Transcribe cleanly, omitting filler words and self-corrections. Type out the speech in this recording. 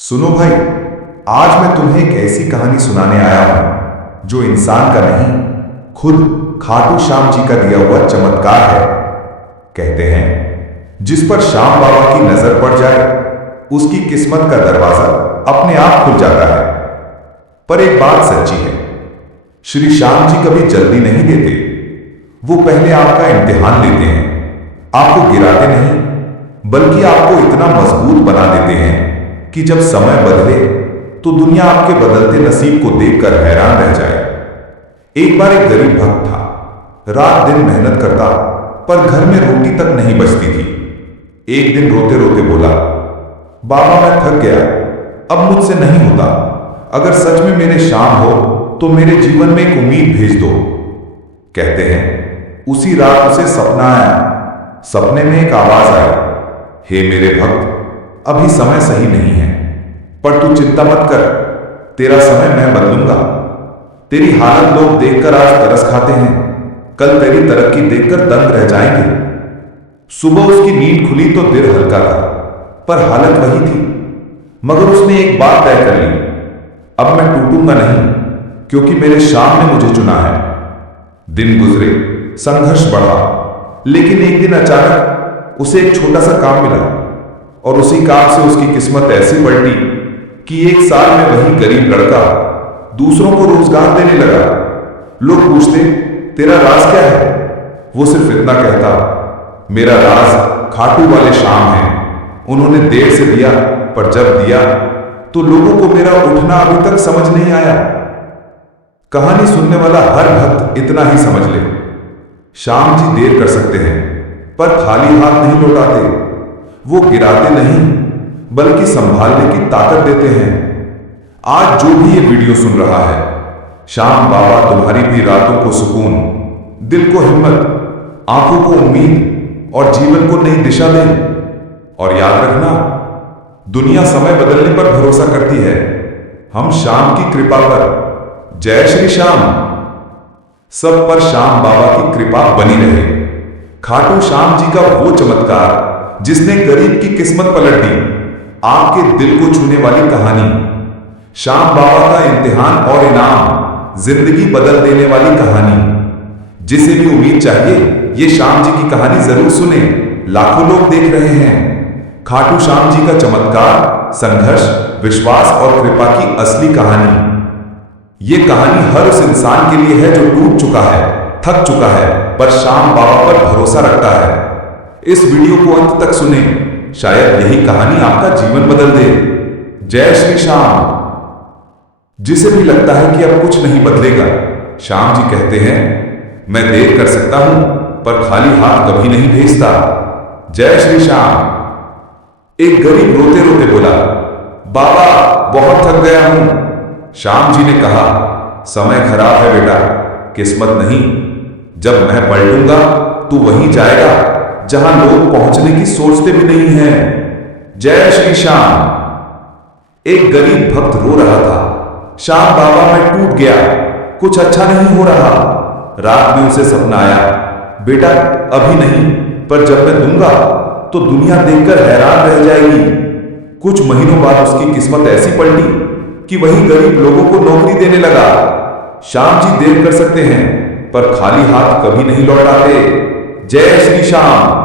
सुनो भाई, आज मैं तुम्हें एक ऐसी कहानी सुनाने आया हूं जो इंसान का नहीं, खुद खाटू श्याम जी का दिया हुआ चमत्कार है। कहते हैं जिस पर श्याम बाबा की नजर पड़ जाए उसकी किस्मत का दरवाजा अपने आप खुल जाता है। पर एक बात सच्ची है, श्री श्याम जी कभी जल्दी नहीं देते। वो पहले आपका इम्तिहान लेते हैं, आपको गिराते नहीं बल्कि आपको इतना मजबूत बना देते हैं कि जब समय बदले तो दुनिया आपके बदलते नसीब को देखकर हैरान रह जाए। एक बार एक गरीब भक्त था, रात दिन मेहनत करता पर घर में रोटी तक नहीं बचती थी। एक दिन रोते रोते बोला, बाबा मैं थक गया, अब मुझसे नहीं होता। अगर सच में मेरे श्याम हो तो मेरे जीवन में एक उम्मीद भेज दो। कहते हैं उसी रात उसे सपना आया। सपने में एक आवाज आई, हे मेरे भक्त, अभी समय सही नहीं है, पर तू चिंता मत कर, तेरा समय मैं बदलूंगा। तेरी हालत लोग देखकर आज तरस खाते हैं, कल तेरी तरक्की देखकर दंग रह जाएंगे। सुबह उसकी नींद खुली तो दिल हल्का था, पर हालत वही थी। मगर उसने एक बात तय कर ली, अब मैं टूटूंगा नहीं, क्योंकि मेरे श्याम ने मुझे चुना है। दिन गुजरे, संघर्ष बढ़ा, लेकिन एक दिन अचानक उसे एक छोटा सा काम मिला और उसी काम से उसकी किस्मत ऐसी पलटी कि एक साल में वही गरीब लड़का दूसरों को रोजगार देने लगा। लोग पूछते, तेरा राज क्या है? वो सिर्फ इतना कहता, मेरा राज खाटू वाले श्याम है। उन्होंने देर से दिया, पर जब दिया तो लोगों को मेरा उठना अभी तक समझ नहीं आया। कहानी सुनने वाला हर भक्त इतना ही समझ ले, श्याम जी देर कर सकते हैं पर खाली हाथ नहीं लौटाते। वो गिराते नहीं बल्कि संभालने की ताकत देते हैं। आज जो भी ये वीडियो सुन रहा है, श्याम बाबा तुम्हारी भी रातों को सुकून, दिल को हिम्मत, आंखों को उम्मीद और जीवन को नई दिशा दे। और याद रखना, दुनिया समय बदलने पर भरोसा करती है, हम श्याम की कृपा पर। जय श्री श्याम। सब पर श्याम बाबा की कृपा बनी रहे। खाटू श्याम जी का वो चमत्कार जिसने गरीब की किस्मत पलट दी, आपके दिल को छूने वाली कहानी। श्याम बाबा का इम्तिहान और इनाम, जिंदगी बदल देने वाली कहानी। जिसे भी उम्मीद चाहिए ये श्याम जी की कहानी जरूर सुने। लाखों लोग देख रहे हैं। खाटू श्याम जी का चमत्कार, संघर्ष, विश्वास और कृपा की असली कहानी। ये कहानी हर उस इंसान के लिए है जो टूट चुका है, थक चुका है, पर श्याम बाबा पर भरोसा रखता है। इस वीडियो को अंत तक सुने, शायद यही कहानी आपका जीवन बदल दे। जय श्री श्याम। जिसे भी लगता है कि अब कुछ नहीं बदलेगा, श्याम जी कहते हैं, मैं देर कर सकता हूं पर खाली हाथ कभी नहीं भेजता। जय श्री श्याम। एक गरीब रोते रोते बोला, बाबा बहुत थक गया हूं। श्याम जी ने कहा, समय खराब है बेटा, किस्मत नहीं। जब मैं पलटूंगा तू वहीं जाएगा जहां लोग पहुंचने की सोचते भी नहीं हैं। जय श्री श्याम। एक गरीब भक्त रो रहा था, श्याम बाबा मैं टूट गया, कुछ अच्छा नहीं हो रहा। रात में उसे सपना आया, बेटा अभी नहीं, पर जब मैं दूंगा तो दुनिया देखकर हैरान रह जाएगी। कुछ महीनों बाद उसकी किस्मत ऐसी पलटी कि वही गरीब लोगों को नौकरी देने लगा। श्याम जी देर कर सकते हैं पर खाली हाथ कभी नहीं लौटाते। जय श्री श्याम।